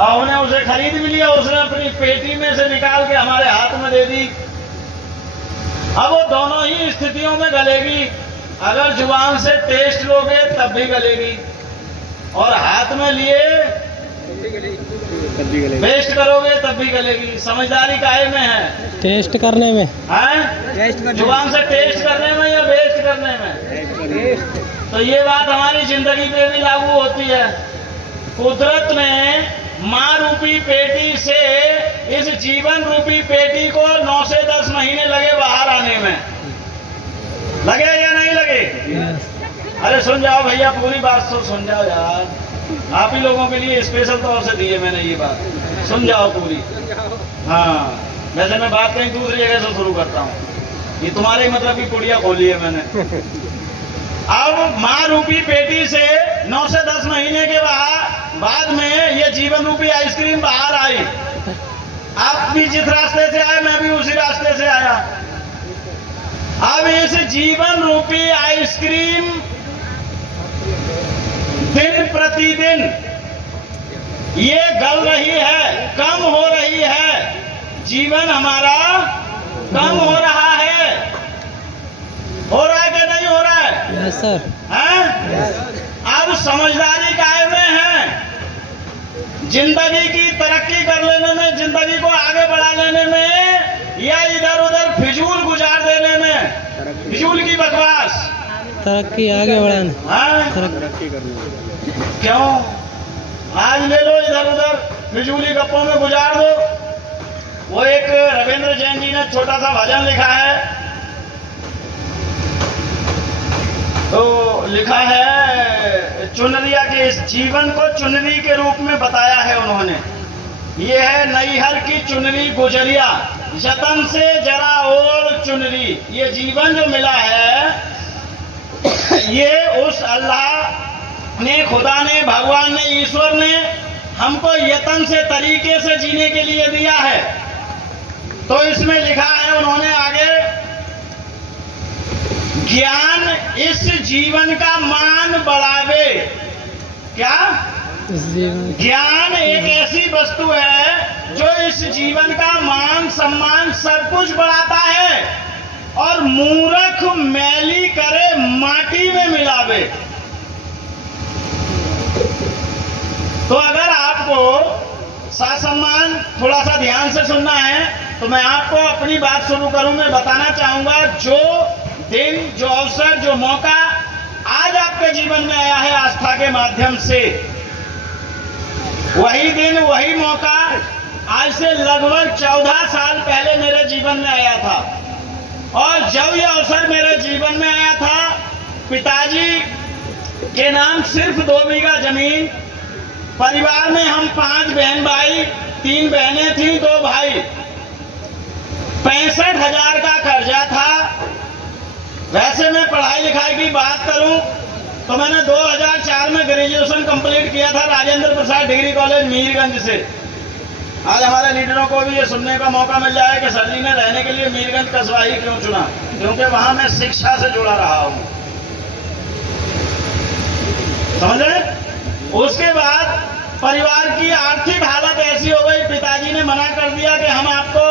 और हमने उसे खरीद भी लिया, उसने अपनी पेटी में से निकाल के हमारे हाथ में दे दी। अब वो दोनों ही स्थितियों में गलेगी। अगर जुबान से टेस्ट लोगे तब भी गलेगी, और हाथ में लिए वेस्ट करोगे तब भी गलेगी। समझदारी काहे में है? टेस्ट करने में है, जुबान से टेस्ट करने में या वेस्ट करने में? तो ये बात हमारी जिंदगी पे भी लागू होती है। कुदरत ने माँ रूपी पेटी से इस जीवन रूपी पेटी को 9 से 10 महीने लगे बाहर आने में। लगे या नहीं लगे? अरे सुन जाओ भैया, पूरी बात तो सुन जाओ यार। आप ही लोगों के लिए स्पेशल तौर से दी है मैंने ये बात, सुन जाओ पूरी। हाँ, वैसे मैं बात कहीं दूसरी जगह से शुरू करता हूँ, ये तुम्हारे मतलब की कुड़िया खोली है मैंने। अब माँ रूपी पेटी से 9 से 10 महीने के बाद में ये जीवन रूपी आइसक्रीम बाहर आई। आप भी जिस रास्ते से आए, मैं भी उसी रास्ते से आया। अब इस जीवन रूपी आइसक्रीम दिन प्रतिदिन ये गल रही है, कम हो रही है। जीवन हमारा कम हो रहा है। हो रहा है कि नहीं हो रहा है? Yes sir. अब समझदारी काहे में है? जिंदगी की तरक्की कर लेने में, जिंदगी को आगे बढ़ा लेने में, या इधर उधर फिजूल गुजार देने में? फिजूल की बकवास, तरक्की आगे बढ़ाना, तरक्की करनी। क्यों? आज ले लो, इधर उधर फिजूली गप्पों में गुजार दो। वो एक रविंद्र जैन जी ने छोटा सा भजन लिखा है, तो लिखा है चुनरिया के इस जीवन को चुनरी के रूप में बताया है उन्होंने। ये है नैहर की चुनरी गुजरिया, जतन से जरा और चुनरी। ये जीवन जो मिला है ये उस अल्लाह ने, खुदा ने, भगवान ने, ईश्वर ने हमको यतन से तरीके से जीने के लिए दिया है। तो इसमें लिखा है उन्होंने आगे, ज्ञान इस जीवन का मान बढ़ावे। क्या? ज्ञान एक ऐसी वस्तु है जो इस जीवन का मान सम्मान सब कुछ बढ़ाता है, और मूर्ख मैली करे माटी में मिलावे। तो अगर आपको सम्मान थोड़ा सा ध्यान से सुनना है तो मैं आपको अपनी बात शुरू करूं। मैं बताना चाहूंगा, जो दिन, जो अवसर, जो मौका आज आपके जीवन में आया है आस्था के माध्यम से, वही दिन, वही मौका आज से लगभग 14 साल पहले मेरे जीवन में आया था। और जब यह अवसर मेरे जीवन में आया था, पिताजी के नाम सिर्फ 2 बीघा जमीन, परिवार में हम 5 बहन भाई, 3 बहनें थी, 2 भाई, 65,000 का कर्जा था। वैसे मैं पढ़ाई लिखाई की बात करूं तो मैंने 2004 में ग्रेजुएशन कंप्लीट किया था राजेंद्र प्रसाद डिग्री कॉलेज मीरगंज से। आज हमारे लीडरों को भी ये सुनने का मौका मिल जाए कि सर जी ने रहने के लिए मीरगंज कस्बा ही क्यों चुना, क्योंकि वहां मैं शिक्षा से जुड़ा रहा हूं। समझ रहे? उसके बाद परिवार की आर्थिक हालत ऐसी हो गई, पिताजी ने मना कर दिया कि हम आपको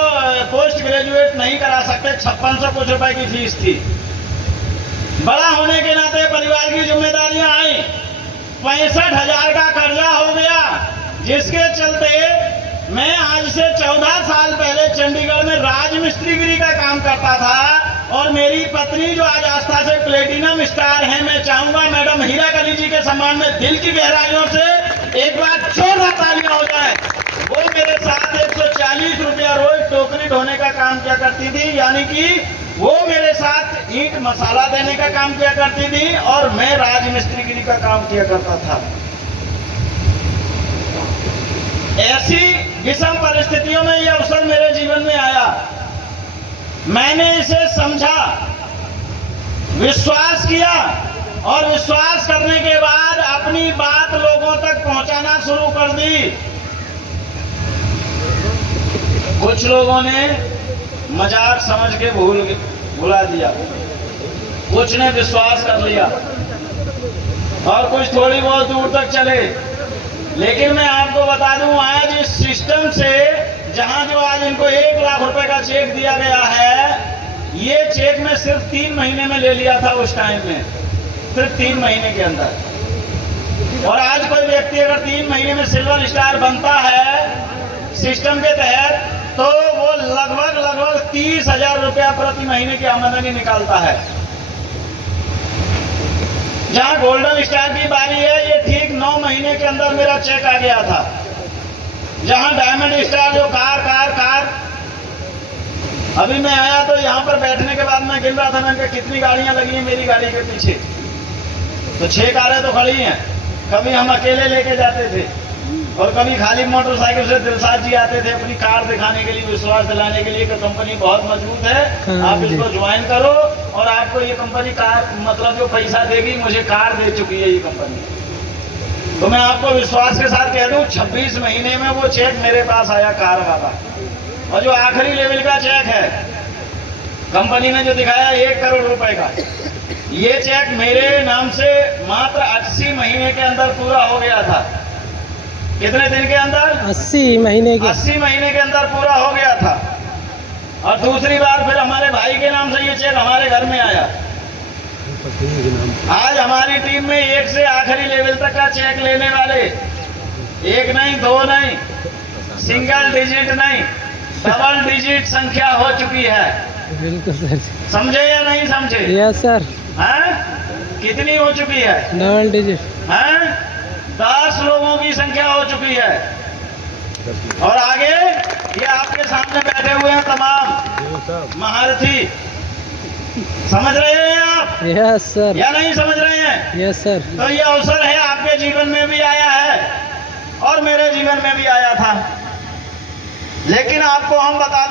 पोस्ट ग्रेजुएट नहीं करा सकते। 5600 कुछ रुपए की फीस थी। बड़ा होने के नाते परिवार की जिम्मेदारियां आई, 65,000 का कर्जा हो गया, जिसके चलते मैं आज से 14 साल पहले चंडीगढ़ में राजमिस्त्रीगिरी का काम करता था। और मेरी पत्नी जो आज आस्था से प्लेटिनम स्टार है, मैं चाहूंगा मैडम हीरा कली जी के सम्मान में दिल की गहराइयों से एक बार जोरदार तालियां हो जाए। वो मेरे साथ 140 रुपया रोज टोकरी ढोने का काम किया करती थी, यानी कि वो मेरे साथ ईंट मसाला देने का काम किया करती थी और मैं राजमिस्त्रीगिरी का काम किया करता था। ऐसी विषम परिस्थितियों में यह अवसर मेरे जीवन में आया। मैंने इसे समझा, विश्वास किया, और विश्वास करने के बाद अपनी बात लोगों तक पहुंचाना शुरू कर दी। कुछ लोगों ने मजाक समझ के भुला दिया, कुछ ने विश्वास कर लिया, और कुछ थोड़ी बहुत दूर तक चले। लेकिन मैं आपको बता दूं, आज जहां जो आज इनको 1 लाख रुपए का चेक दिया गया है, ये चेक मैं सिर्फ 3 महीने में ले लिया था उस टाइम में, सिर्फ 3 महीने के अंदर। और आज कोई व्यक्ति अगर 3 महीने में सिल्वर स्टार बनता है सिस्टम के तहत, तो वो लगभग 30,000 रुपया प्रति महीने की आमदनी निकालता है। जहां गोल्डन स्टार की बारी है, ये ठीक 9 महीने के अंदर मेरा चेक आ गया था। जहां डायमंड स्टार जो कार अभी मैं आया तो यहाँ पर बैठने के बाद मैं गिन रहा था, मैंने कहा कितनी गाड़ियां लगी हैं मेरी गाड़ी के पीछे, तो 6 कारें तो खड़ी हैं। कभी हम अकेले लेके जाते थे और कभी खाली मोटरसाइकिल से दिलसाद जी आते थे अपनी कार दिखाने के लिए, विश्वास दिलाने के लिए कि कंपनी बहुत मजबूत है, आप इसको ज्वाइन करो और आपको ये कंपनी कार मतलब जो पैसा देगी, मुझे कार दे चुकी है ये कंपनी। तो मैं आपको विश्वास के साथ कह दूं, 26 महीने में वो चेक मेरे पास आया कार वाला। और जो आखिरी लेवल का चेक है कंपनी ने जो दिखाया 1 करोड़ रुपए का, ये चेक मेरे नाम से मात्र 80 महीने के अंदर पूरा हो गया था। कितने दिन के अंदर? 80 महीने के 80 महीने के अंदर पूरा हो गया था। और दूसरी बार फिर हमारे भाई के नाम से ये चेक हमारे घर में आया। आज हमारी टीम में 1 से आखिरी लेवल तक का चेक लेने वाले 1 नहीं 2 नहीं, सिंगल डिजिट नहीं, डबल डिजिट संख्या हो चुकी है। बिल्कुल सर। समझे या नहीं समझे? Yes sir. हैं? कितनी हो चुकी है? Double digit. हैं? 10 लोगों की संख्या हो चुकी है। और आगे ये आपके सामने बैठे हुए हैं तमाम महारथी। समझ रहे हैं आप? Yes sir. या नहीं समझ रहे हैं? Yes sir. तो ये अवसर है, आपके जीवन में भी आया है और मेरे जीवन में भी आया था, लेकिन आपको हम बता